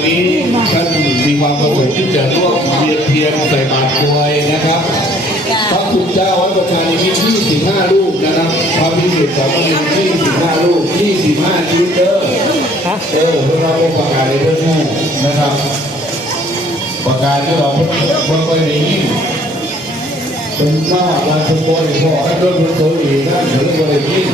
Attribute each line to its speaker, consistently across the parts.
Speaker 1: วันนี้ท่านมีความประสงค์ที่จะร่วมเวียนเทียนใส่บาตรกรวยนะครับพระคุณเจ้าวัดประชานิมิต25ลูกนะครับพระพิสุทธิ์สามเณร25ลูก25ชีวิตเด้อเออพวกเราก็ประกาศในเรื่องนี้นะครับ ประกาศที่เราเพิ่งไปในยิ่งเป็นข้าวราชบุรีพ่อให้ด้วยเป็นตัวอีกนะถึงบริยิ่ง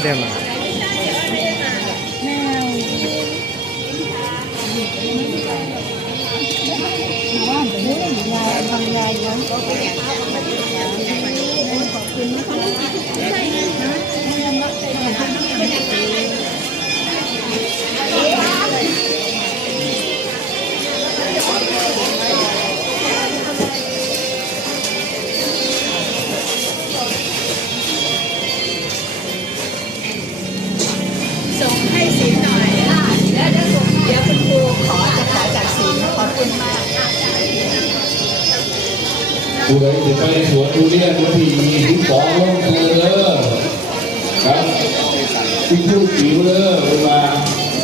Speaker 2: ไม่ได้มา
Speaker 3: ส่ง
Speaker 1: ผู้ใดจะไปสวนทุเรียนวันที่ที่สองลงคือเด้อครับที่พูดจิ๋วเด้อเวลา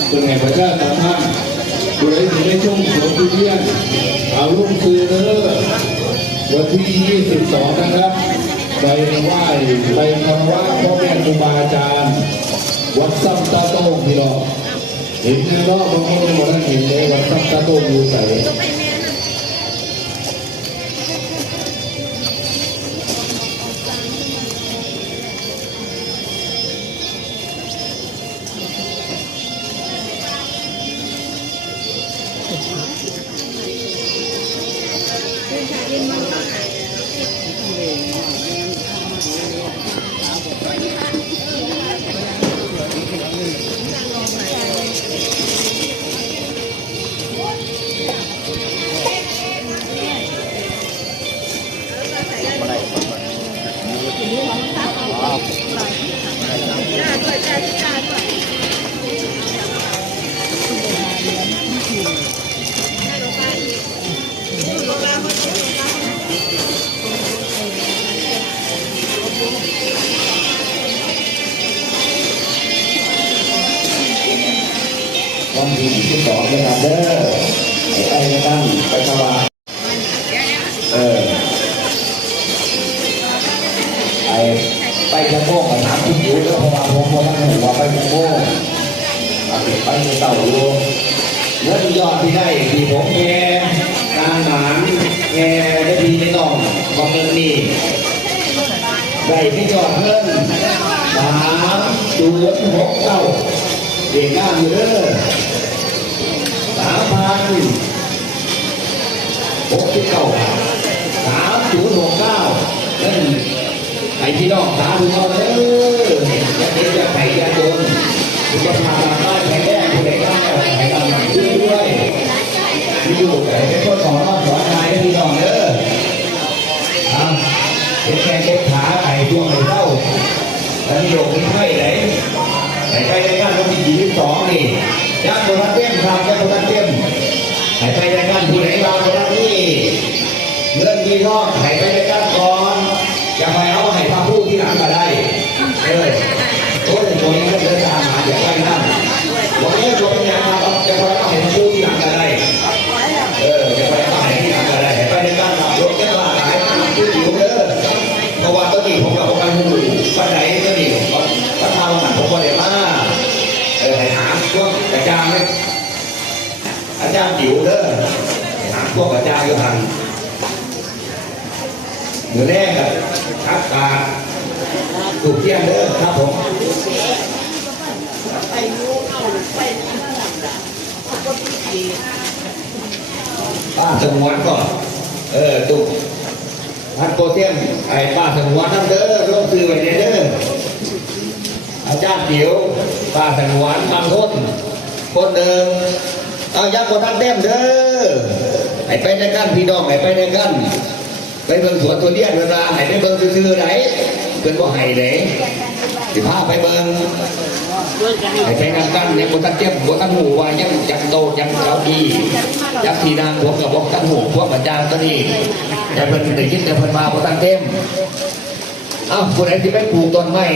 Speaker 1: เป็นไงพระเจ้าสัมพันธ์ผู้ใดจะได้ชมสวนทุเรียนเอาลูกคือเด้อวันที่ยี่สิบสองนะครับไปไหว้ไปคำว่าพ่อแม่ครูบาอาจารย์ วัดซ้ำตาโต้งพี่น้องเห็นในรอบบางคนบอกว่าเห็นเลยวัดซ้ำตาโต้งอยู่ใส่ วันที่ที่สองนะครับเด้อไปกันตั้งไปสว่างเออไอไปจะโม่กับน้ำที่อยู่แล้วพราะว่าผมว่าท่านหัวไปจะโม่เอาไปไปเต่าโลเงินยอดที่ได้ที่ผมแกงานหมานแกได้ดีในน้องของเงินนี่ได้ที่ยอดเงินสามศูนย์หกเก้า เด็กงามอยู่เด้อสามพันหกสิบเก้าสามศูนย์หกเก้านั่นไอ้พี่น้องสาธุเอาเด้อจะเป็นจะไปจะโดนจะพามาบ้าน รามครับยักษ์โบราณเต็มหายใจในการผู้ไหนมาโบราณนี่เงินที่นอกหายไปในการก่อนจะไปเอาให้พระผู้ที่หลัง พวกอาจารย์อยู่หันหมือแรกอะครับกาถูกเที่ยงเด้อครับผมไป้าสงวนก่อนเออตุกพันโปรเทียมไอ้ป้าสงวนนั่นเด้อร่วมซื้อไว้เด้ออาจารย์เดียวป้าสนวนบางคนคนเดิมเอายักษ์คนนั้นเต็มเด้อ ให้ไปในกั้นพี่น้องให้ไปในกั้นไปเบิ่งสวนตัวเลียนเวลาให้ไปเบิ่งซื่อๆไหนเป็นว่าไห้เลยสิพาไปเบิ่งไอ้แค่นั่งกั้นเนี่ยบนตันเจ็บบนตันหูว่ายังยังโตยังเก้าอี้ยักษ์ทีนางพวกกับบอกตันหูพวกอาจารย์ก็นี่แต่เพิ่นได้ยินแต่เพิ่นมาบนตันเต็มอ้าวผู้ใดที่ไปปลูกต้นไม้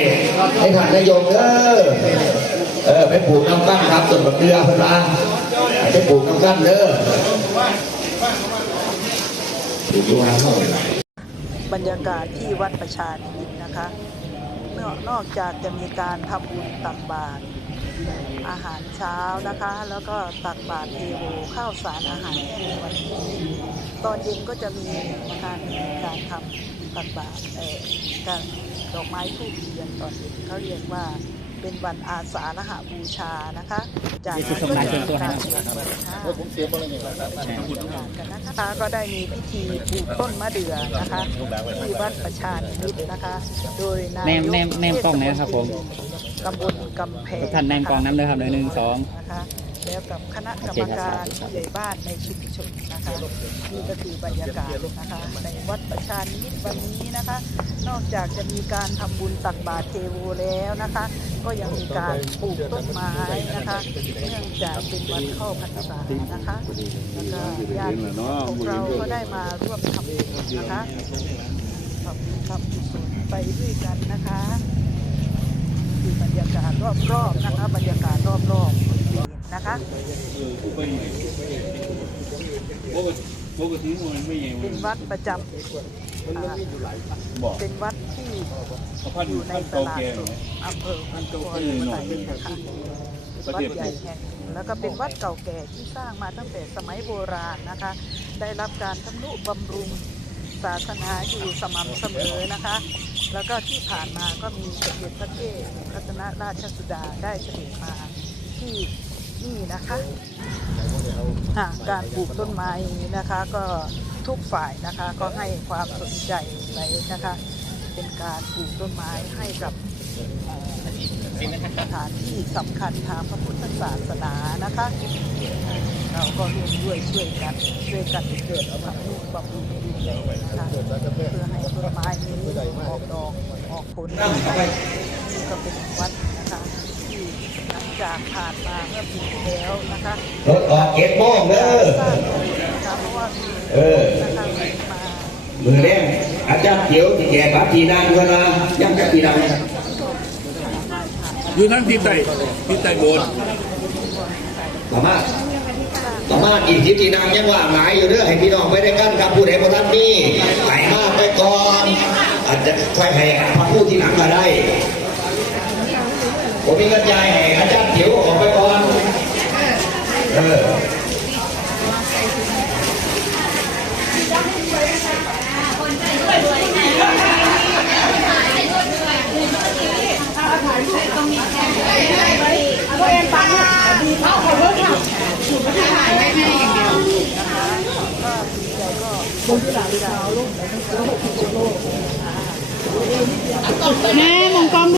Speaker 1: ให้ท่านนายกเออเออไปปลูกน้ำกั้นครับต้นมะเขือเพิ่นว่าไปปลูกน้ำกั้นเด้อปลูกอยู่ห้างเท่าไหร่
Speaker 3: บรรยากาศที่วัดประชานิมิตนะคะนอกนอกจากจะมีการทำบุญตักบาตรอาหารเช้านะคะ แล้วก็ตักบาตรเทโวข้าวสารอาหารแห้งในวันนี้ตอนเย็นก็จะมีการการทำตักบาตรการดอกไม้ทูบเทียนตอนเย็นเขาเรียกว่า เป็นวันอาสาฬหบูชานะคะจากนั้นก็จะมีการเปิดกันนะคะก็ได้มีพิธีปลูกต้นมะเดื่อนะคะที่วัดประชานิมิตนะคะ โดยนาย
Speaker 2: แนม
Speaker 3: ก
Speaker 2: แนมแนมกล้องนะครับผม
Speaker 3: ตำบลกำแพง
Speaker 2: ท่านแนมกล้องน้ำเลยครับหนึ่งสอง
Speaker 3: นะคะ แล้วกับคณะกรรมการผู้ใหญ่บ้านในชุมชนนะคะนี่ก็คือบรรยากาศนะคะในวัดประชานิมิตรวันนี้นะคะ นอกจากจะมีการทำบุญตักบาตรเทโวแล้วนะคะ ก็ยังมีการปลูกต้นไม้นะคะเนื่องจากเป็นวันเข้าพรรษานะคะแล้วก็ญาติของเราก็ได้มาร่วมทำบุญนะคะทำบุญทำกุศลไปด้วยกันนะคะคือบรรยากาศรอบๆนะคะบรรยากาศรอบๆ นะคะเป็นวัดประจำเป็นวัดที่อยู่ในตลาดสดอำเภอพันโกนไทยนะคะวัดใหญ่แห่งหนึ่งแล้วก็เป็นวัดเก่าแก่ที่สร้างมาตั้งแต่สมัยโบราณนะคะ ได้รับการทำนุบำรุงศาสนาอยู่สม่ำเสมอนะคะ แล้วก็ที่ผ่านมาก็มีสมเด็จพระเทพรัตนราชสุดาได้เสด็จมาที่ นี่นะคะอ่าการปลูกต้นไม้นะคะ ก็ทุกฝ่ายนะคะก็ให้ความสนใจไว้นะคะ เป็นการปลูกต้นไม้ให้กับสถานที่สำคัญทางพระพุทธศาสนานะคะ เราก็ร่วมด้วยช่วยกันช่วยกันเกิดทำนุบำรุงดูแลนะคะเพื่อให้ต้นไม้นี้ออกดอกออกผลได้นี่ก็เป็นวัด หลังจากผ่านมาเมื่อปีที่แล้วนะคะ
Speaker 1: รถออกเก็บโมงเด้อ
Speaker 3: สร้างนะคะเพราะว่ามี
Speaker 1: เออ
Speaker 3: นะคะมา
Speaker 1: มือแรงอาจารย์เขียวที่แก่บัตรทีนางเวลายังจะทีนาง
Speaker 4: อยู่นั่นที่ใต้ที่ใต้โบสถ์
Speaker 1: ประมาณประมาณอีกที่ทีนางยังว่างหลายอยู่เด้อให้พี่น้องไปได้กันครับผู้ใดบ่ทันมีไหลมากไปก่อนอาจจะค่อยให้พระผู้ที่หลังก็ได้ ผมมีเงินจ่ายให้อาจารย์เขียวออกไปก่อน เออ
Speaker 3: แม่มองกล้อง